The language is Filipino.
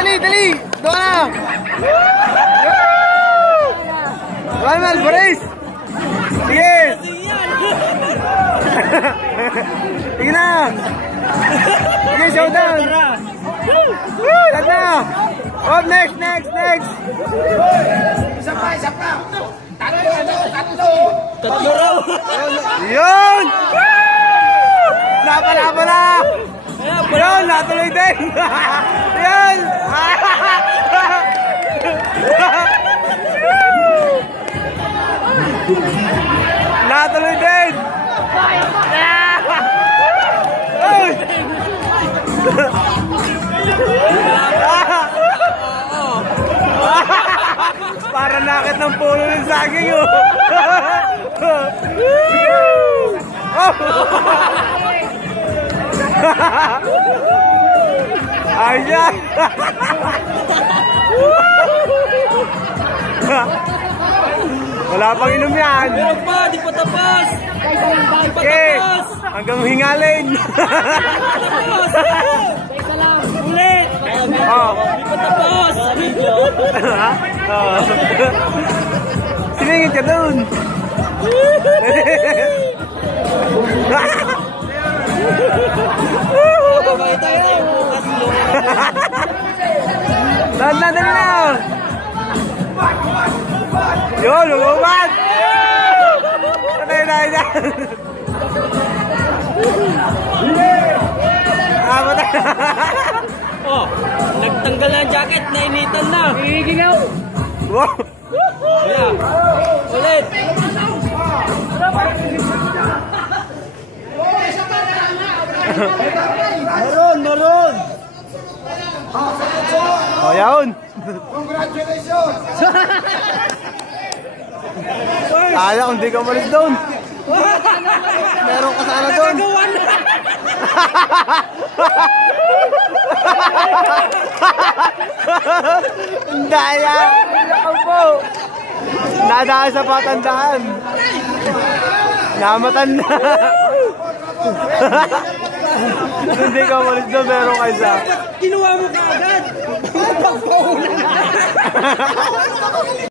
dali, dali! Doon na! Ronald, Boris! Sige! Sige na! Sige, showdown! Lahat na! Oh, next! Isa pa! Tatlo! Tatlo raw! Yun! Napala na! Yun! Natuloy din! Yun! Natuloy din! Para nakit ng pulo ng saging oh. Ayan. Wala pang inom yan. Meron pa, di pa tapos. Okay, hanggang hingalin. Ulit. Oh. Di pa tapos. Siningit ka dun. Dali na. Yun, lumabas. Patay na. Patay na. Oh, nagtanggal na ang jacket, nainitan na. Igingaw. Wow. Yeah. Ulit. Meron. Oh, yaon. Congratulations! Kaya kung di ka malis doon. Meron ka sana doon. Ang daya. Nakaw po. Nadaan sa patandaan. Namatan na. Hindi ka malis doon, meron ka isa. Kinuha mo ka agad.